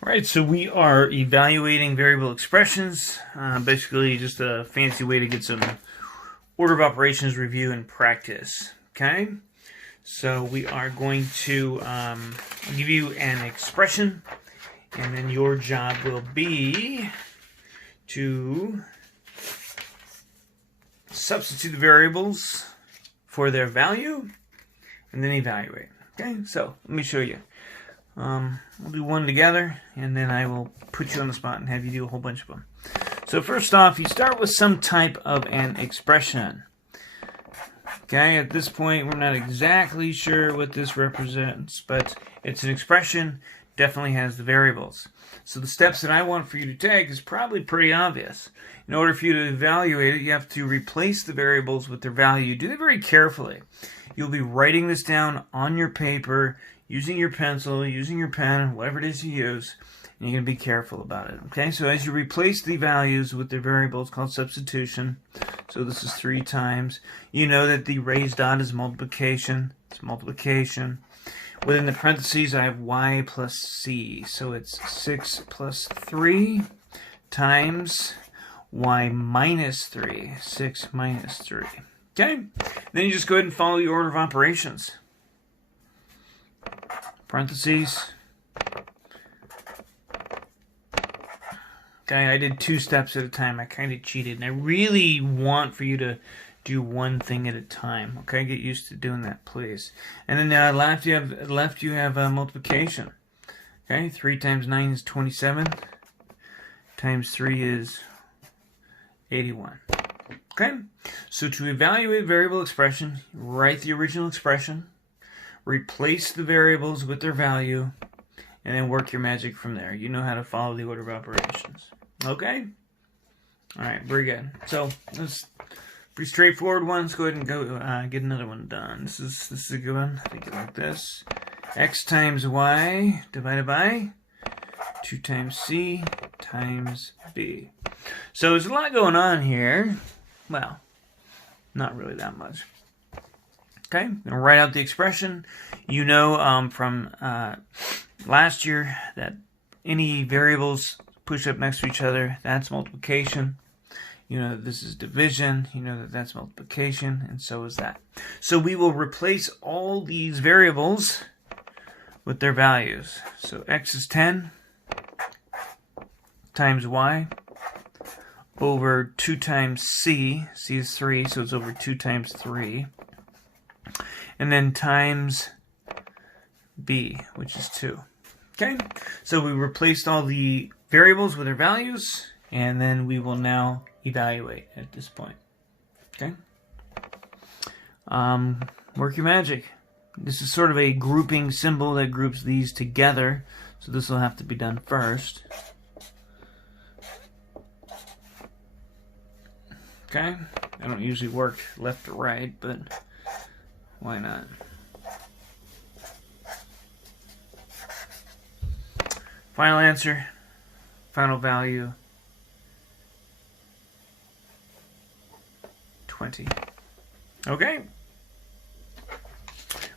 All right, so we are evaluating variable expressions. Basically, just a fancy way to get some order of operations review and practice. Okay, so we are going to give you an expression, and then your job will be to substitute the variables for their value and then evaluate. Okay, so let me show you. We'll do one together, and then I will put you on the spot and have you do a whole bunch of them. So first off, you start with some type of an expression. Okay, at this point, we're not exactly sure what this represents, but it's an expression, definitely has the variables. So the steps that I want for you to take is probably pretty obvious. In order for you to evaluate it, you have to replace the variables with their value. Do that very carefully. You'll be writing this down on your paper, using your pencil, using your pen, whatever it is you use, and you're going to be careful about it. Okay, so as you replace the values with their variables, called substitution, so this is 3 times, you know that the raised dot is multiplication. It's multiplication. Within the parentheses, I have y plus c, so it's 6 plus 3 times y minus 3, 6 minus 3. Okay, then you just go ahead and follow the order of operations. Parentheses. Okay, I did 2 steps at a time. I kind of cheated, and I really want for you to do one thing at a time. Okay, get used to doing that, please. And then left you have multiplication. Okay, 3 times 9 is 27. Times 3 is 81. Okay, so to evaluate variable expression, write the original expression, replace the variables with their value, and then work your magic from there. You know how to follow the order of operations. Okay? Alright, very good. So, let's pretty straightforward one. Let's go ahead and go get another one done. This is a good one. Think it like this. X times y divided by 2 times c times b. So there's a lot going on here. Well, not really that much. Okay, I'm going to write out the expression. You know from last year that any variables push up next to each other, that's multiplication. You know that this is division. You know that that's multiplication, and so is that. So we will replace all these variables with their values. So x is 10 times y over 2 times c. c is 3, so it's over 2 times 3. And then times b, which is 2. Okay, so we replaced all the variables with their values, and then we will now evaluate at this point. Okay, work your magic. This is sort of a grouping symbol that groups these together, so this will have to be done first. Okay, I don't usually work left to right, but why not? Final answer, final value, 20. Okay.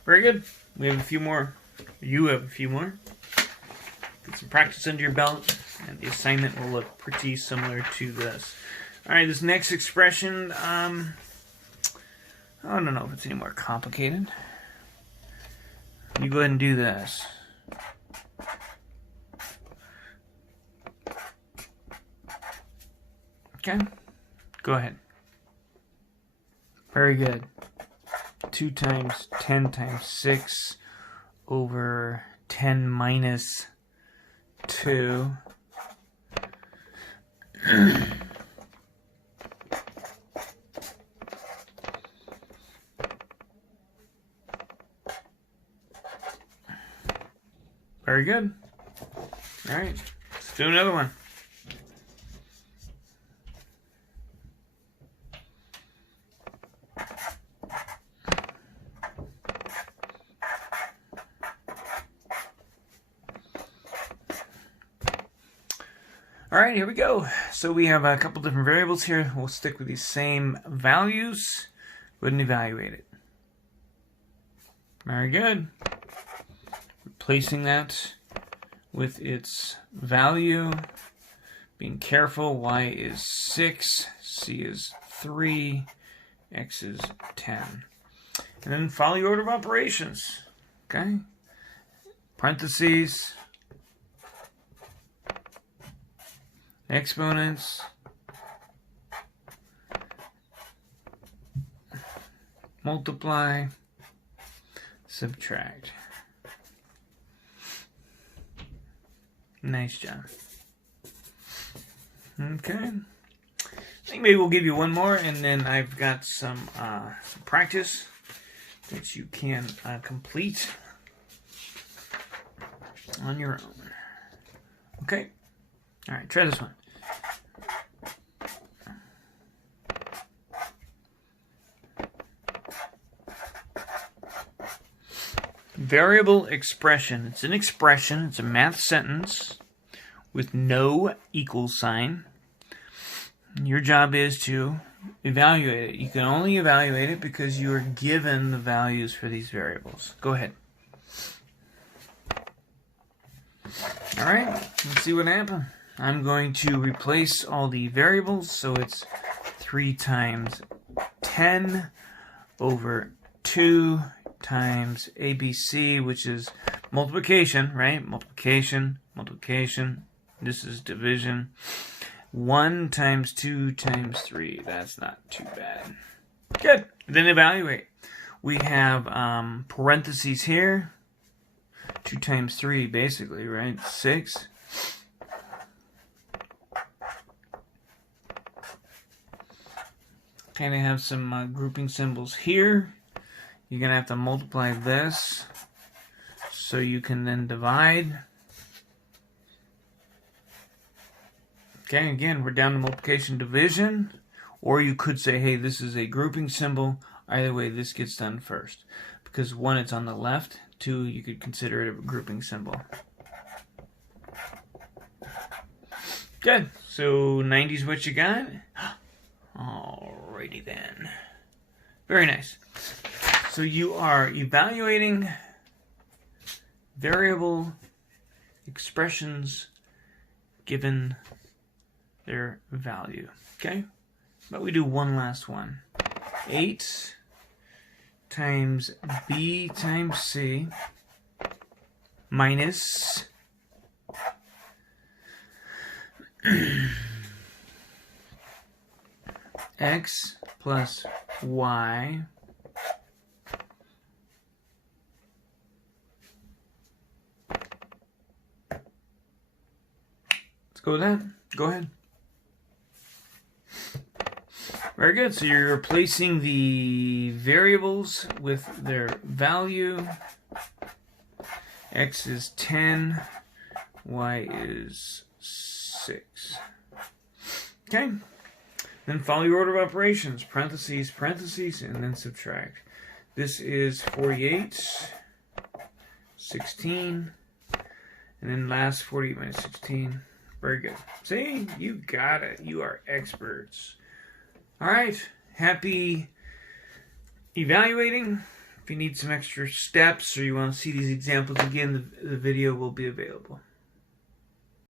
Very good. We have a few more. You have a few more. Get some practice under your belt, and the assignment will look pretty similar to this. Alright, this next expression, I don't know if it's any more complicated. You go ahead and do this. Okay, go ahead. Very good. 2 times 10 times 6 over 10 minus 2. Very good. All right, let's do another one. All right, here we go. So we have a couple different variables here. We'll stick with these same values. Go ahead and evaluate it. Very good. Replacing that with its value. Being careful, y is 6, c is 3, x is 10. And then follow your order of operations. Okay? Parentheses, exponents, multiply, subtract. Nice job. Okay. I think maybe we'll give you one more, and then I've got some practice that you can complete on your own. Okay? All right, try this one. Variable expression. It's an expression. It's a math sentence with no equal sign. Your job is to evaluate it. You can only evaluate it because you are given the values for these variables. Go ahead. All right, let's see what happened. I'm going to replace all the variables, so it's 3 times 10 over 2 times ABC, which is multiplication, right? Multiplication, multiplication. This is division. 1 times 2 times 3. That's not too bad. Good. Then evaluate. We have parentheses here. 2 times 3, basically, right? 6. Kind of have some grouping symbols here. You're going to have to multiply this so you can then divide. Okay, again, we're down to multiplication division. Or you could say, hey, this is a grouping symbol. Either way, this gets done first. Because 1, it's on the left. 2, you could consider it a grouping symbol. Good. So 90 is what you got. Alrighty then. Very nice. So you are evaluating variable expressions given their value. Okay? But we do one last one. 8 times B times C minus X plus Y let's go with that. Go ahead. Very good. So you're replacing the variables with their value. X is 10. Y is 6. Okay. Then follow your order of operations. Parentheses, parentheses, and then subtract. This is 48. 16. And then last 48 minus 16. Very good. See? You got it. You are experts. All right, happy evaluating. If you need some extra steps or you want to see these examples again, the video will be available.